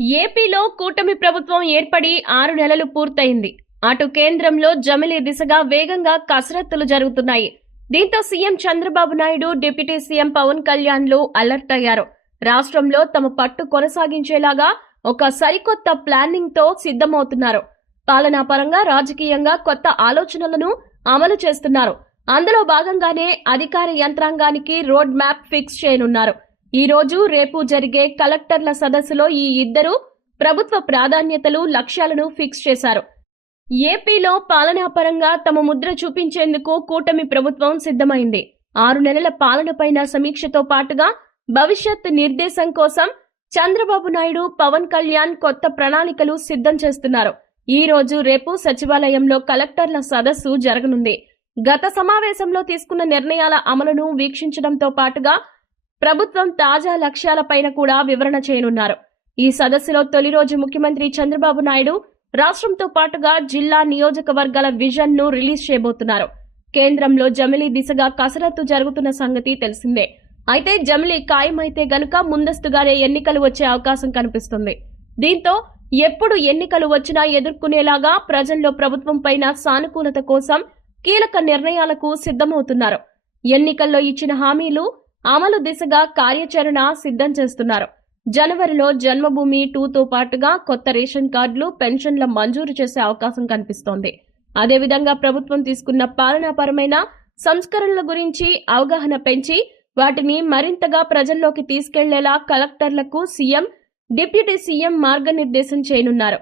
ఏపీలో కూటమి ప్రభుత్వం ఏర్పడి ఆరు నెలలు పూర్తయింది. అటు కేంద్రంలో జమిలీ దిశగా వేగంగా కసరత్తులు జరుగుతున్నాయి. దీంతో CM Chandrababu Naidu deputy CM Pawan కళ్యాణ్లు alert అయ్యారు. రాష్ట్రంలో తమ పట్టు కొనసాగించేలాగా ఒక సరికొత్త ప్లానింగ్తో సిద్ధమవుతున్నారు. పాలనాపరంగా రాజకీయంగా కొత్త ఆలోచనలను అమలు చేస్తున్నారు. అందులో భాగంగానే అధికార యంత్రాంగానికి రోడ్ మ్యాప్ ఫిక్స్ చేయనున్నారు. ఈ రోజు రేపు జరిగే కలెక్టర్ల సదస్సులో ఈ ఇద్దరు ప్రభుత్వ ప్రాధాన్యతలు లక్ష్యాలను ఫిక్స్ చేశారు. ఏపీలో పాలనాపరంగా తమ ముద్ర చూపించేందుకు కూటమి ప్రభుత్వం సిద్ధమైంది. ఆరు నెలల పాలనపైన సమీక్షతో పాటుగా భవిష్యత్ నిర్దేశం కోసం చంద్రబాబు నాయుడు పవన్ కళ్యాణ్ కొత్త ప్రణాళికలు సిద్ధం చేస్తున్నారు. ఈ రోజు రేపు సచివాలయంలో కలెక్టర్ల సదస్సు జరగనుంది. గత సమావేశంలో తీసుకున్న నిర్ణయాల అమలును వీక్షించడంతో పాటుగా ప్రభుత్వం తాజా లక్ష్యాలపైన కూడా వివరణ చేయనున్నారు. ఈ సదస్సులో తొలి రోజు ముఖ్యమంత్రి చంద్రబాబు నాయుడు రాష్ట్రంతో పాటుగా జిల్లా నియోజకవర్గాల విజన్ను రిలీజ్ చేయబోతున్నారు. కేంద్రంలో జమిలీ దిశగా కసరత్తు జరుగుతున్న సంగతి తెలిసిందే. అయితే జమిలీ ఖాయమైతే గనుక ముందస్తుగానే ఎన్నికలు వచ్చే అవకాశం కనిపిస్తుంది. దీంతో ఎప్పుడు ఎన్నికలు వచ్చినా ఎదుర్కొనేలాగా ప్రజల్లో ప్రభుత్వం పైన సానుకూలత కోసం కీలక నిర్ణయాలకు సిద్ధమవుతున్నారు. ఎన్నికల్లో ఇచ్చిన హామీలు అమలు దిశగా కార్యాచరణ సిద్ధం చేస్తున్నారు. జనవరిలో జన్మభూమి టూతో పాటుగా కొత్త రేషన్ కార్డులు పెన్షన్ల మంజూరు చేసే అవకాశం కనిపిస్తోంది. అదేవిధంగా ప్రభుత్వం తీసుకున్న పాలనాపరమైన సంస్కరణల గురించి అవగాహన పెంచి వాటిని మరింతగా ప్రజల్లోకి తీసుకెళ్ళేలా కలెక్టర్లకు సీఎం డిప్యూటీ సీఎం మార్గనిర్దేశం చేయనున్నారు.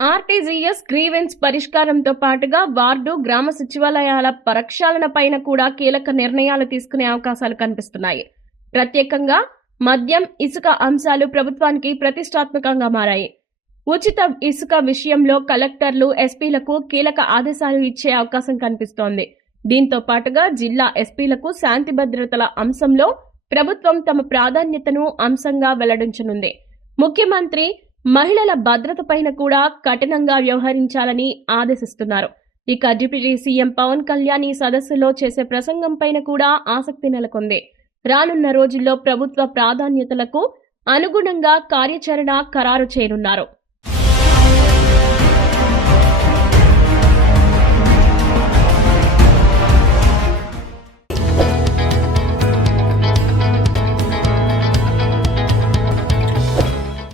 ఆర్టీజీఎస్ గ్రీవెన్స్ పరిష్కారంతో పాటుగా వార్డు గ్రామ సచివాలయాల ప్రక్షాళన పైన కూడా కీలక నిర్ణయాలు తీసుకునే అవకాశాలు కనిపిస్తున్నాయి. ప్రత్యేకంగా మద్యం ఇసుక అంశాలు ప్రభుత్వానికి ప్రతిష్టాత్మకంగా మారాయి. ఉచిత ఇసుక విషయంలో కలెక్టర్లు ఎస్పీలకు కీలక ఆదేశాలు ఇచ్చే అవకాశం కనిపిస్తోంది. దీంతో పాటుగా జిల్లా ఎస్పీలకు శాంతి భద్రతల అంశంలో ప్రభుత్వం తమ ప్రాధాన్యతను అంశంగా వెల్లడించనుంది. ముఖ్యమంత్రి మహిళల భద్రత పైన కూడా కఠినంగా వ్యవహరించాలని ఆదేశిస్తున్నారు. ఇక డిప్యూటీ సీఎం పవన్ కళ్యాణ్ ఈ సదస్సులో చేసే ప్రసంగం పైన కూడా ఆసక్తి నెలకొంది. రానున్న రోజుల్లో ప్రభుత్వ ప్రాధాన్యతలకు అనుగుణంగా కార్యాచరణ ఖరారు చేయనున్నారు.